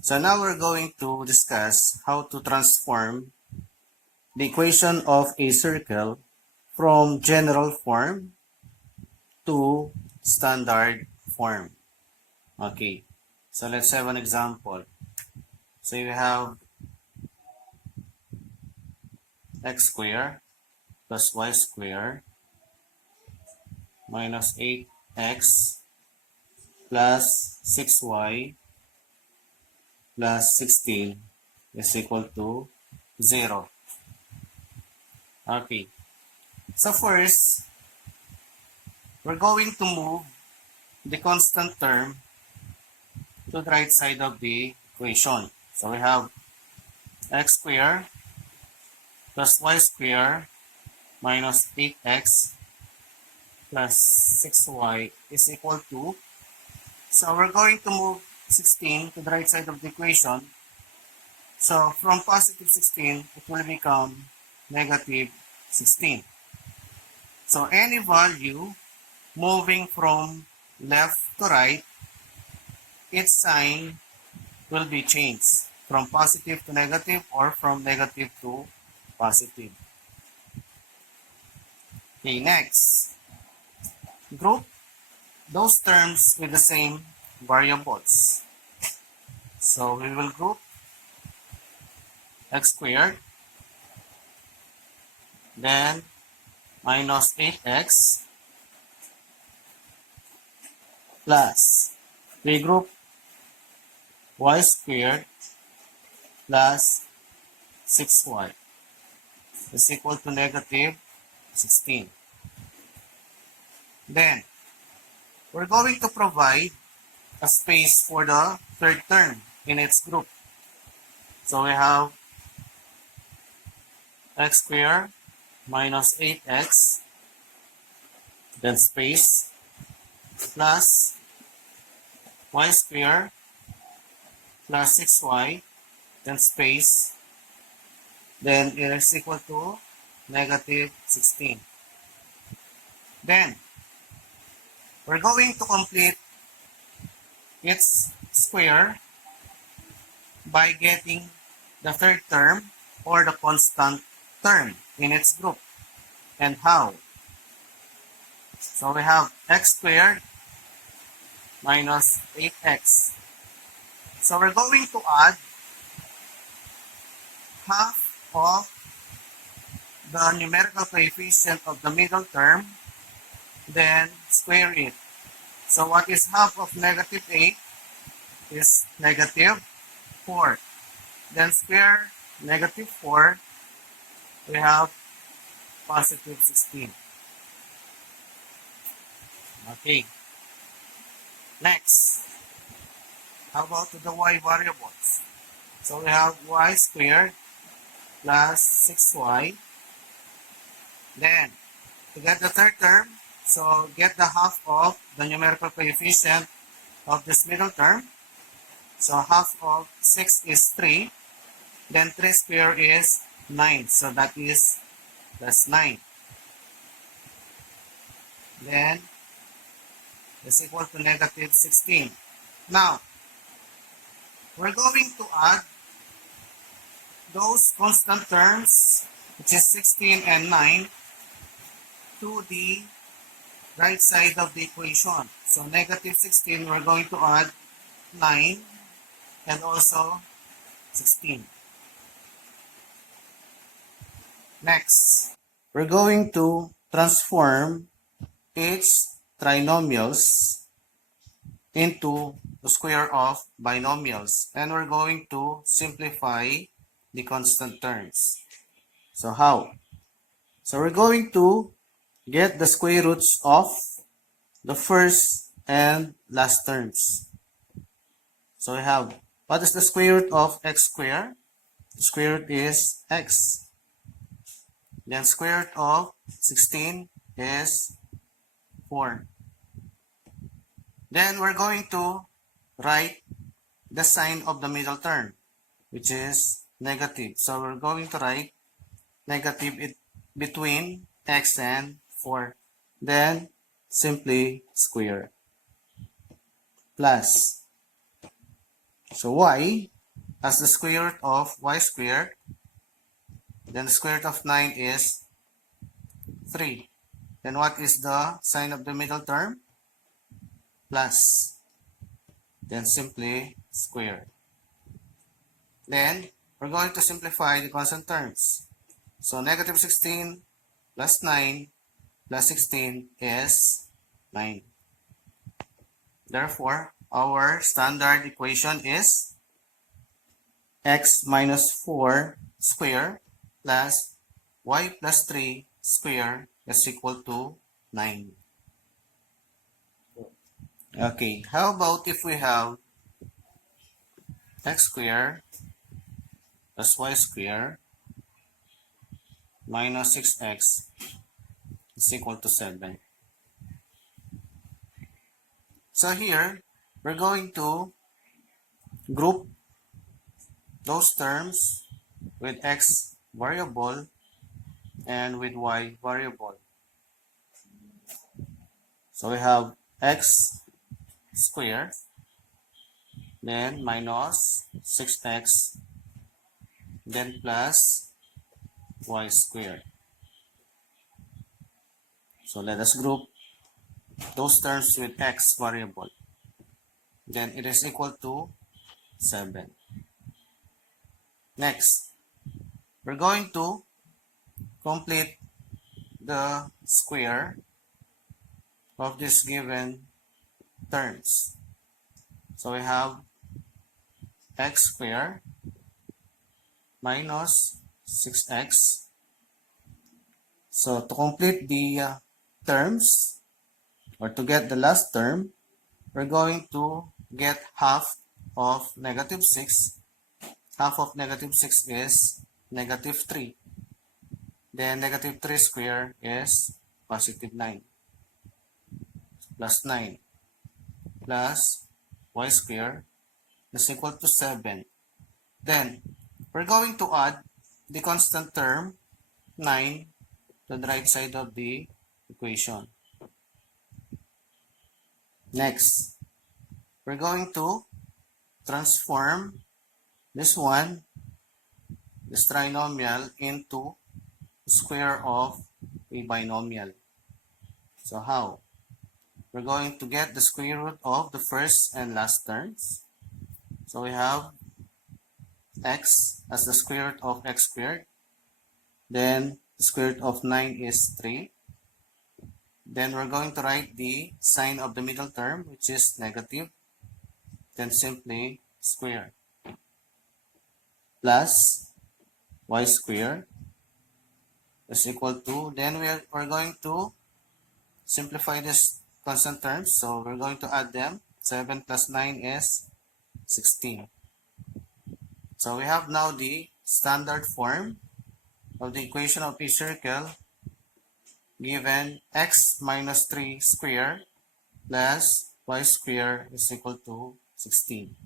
So now we're going to discuss how to transform the equation of a circle from general form to standard form. Okay, so let's have an example. So you have x squared plus y squared minus 8x plus 6y plus 16 is equal to 0. Okay, so first, we're going to move the constant term to the right side of the equation. So we have x squared plus y squared minus 8x plus 6y is equal to, so we're going to move 16 to the right side of the equation. So from positive 16, it will become negative 16. So any value moving from left to right, its sign will be changed from positive to negative or from negative to positive. Okay, next, group those terms with the same variables. So we will group x squared, then minus 8x plus, we group y squared plus 6y is equal to negative 16. Then, we're going to provide a space for the third term in its group. So we have x squared minus 8x, then space, plus y squared plus 6y, then space, then it is equal to negative 16. Then, we're going to complete its square by getting the third term or the constant term in its group. And how? So we have x squared minus 8x. So we're going to add half of the numerical coefficient of the middle term, then square it. So what is half of negative 8 is negative 4. Then square negative 4, we have positive 16. Okay. Next, how about the y variables? So we have y squared plus 6y. Then, to get the third term, so get the half of the numerical coefficient of this middle term. So half of 6 is 3. Then 3 squared is 9. So that is plus 9. Then is equal to negative 16. Now, we're going to add those constant terms, which is 16 and 9, to the right side of the equation. So negative 16, we're going to add 9 and also 16. Next, we're going to transform each trinomials into the square of binomials, and we're going to simplify the constant terms. So how? So we're going to get the square roots of the first and last terms. So we have, what is the square root of x squared? The square root is x. Then square root of 16 is 4. Then we're going to write the sign of the middle term, which is negative. So we're going to write negative between x and 4. Then simply square. Plus. So y as the square root of y squared, then the square root of 9 is 3. Then what is the sign of the middle term? Plus. Then simply square. Then we're going to simplify the constant terms. So negative 16 plus 9 plus 16 is 9. Therefore, our standard equation is x minus 4 square plus y plus 3 square is equal to 9. Okay, how about if we have x square plus y square minus 6x is equal to 7. So here, we're going to group those terms with x variable and with y variable. So we have x square, then minus 6x, then plus y square. So let us group those terms with x variable. Then it is equal to 7. Next, we're going to complete the square of these given terms. So we have x square minus 6x. So to complete the terms, or to get the last term, we're going to get half of negative 6. Half of negative 6 is negative 3. Then negative 3 square is positive 9. Plus 9 plus y square is equal to 7. Then we're going to add the constant term 9 to the right side of the equation. Next, we're going to transform this one, this trinomial, into the square of a binomial. So how? We're going to get the square root of the first and last terms. So we have x as the square root of x squared. Then the square root of 9 is 3. Then we're going to write the sign of the middle term, which is negative. Then simply square. Plus y square is equal to, then we're going to simplify this constant terms. So we're going to add them. 7 plus 9 is 16. So we have now the standard form of the equation of a circle given x minus 3 square plus y square is equal to 16.